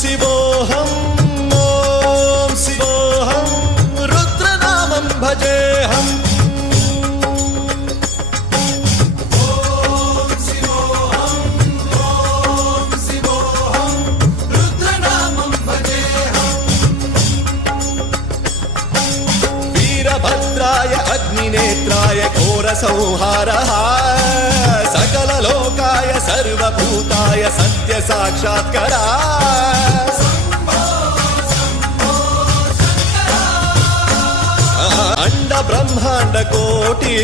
శివోహం ఓం శివోహం రుద్రనామం భజేహం भद्राय अग्निनेत्राय घोरसंहारः सकललोकाय सर्वभूताय सत्यसाक्षात्करा अंड ब्रह्मांड कोटि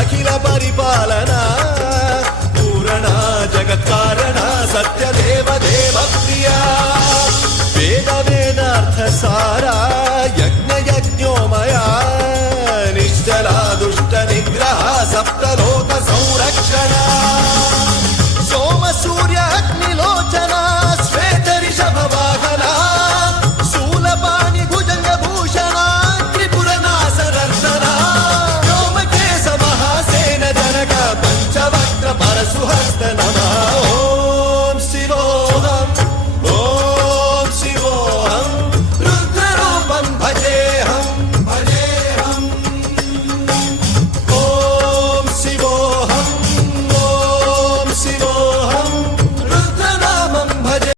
अखिल परिपालना पूरणा जगत्कारणा सत्यदेव देव प्रिया वेद वेदार्थ सारा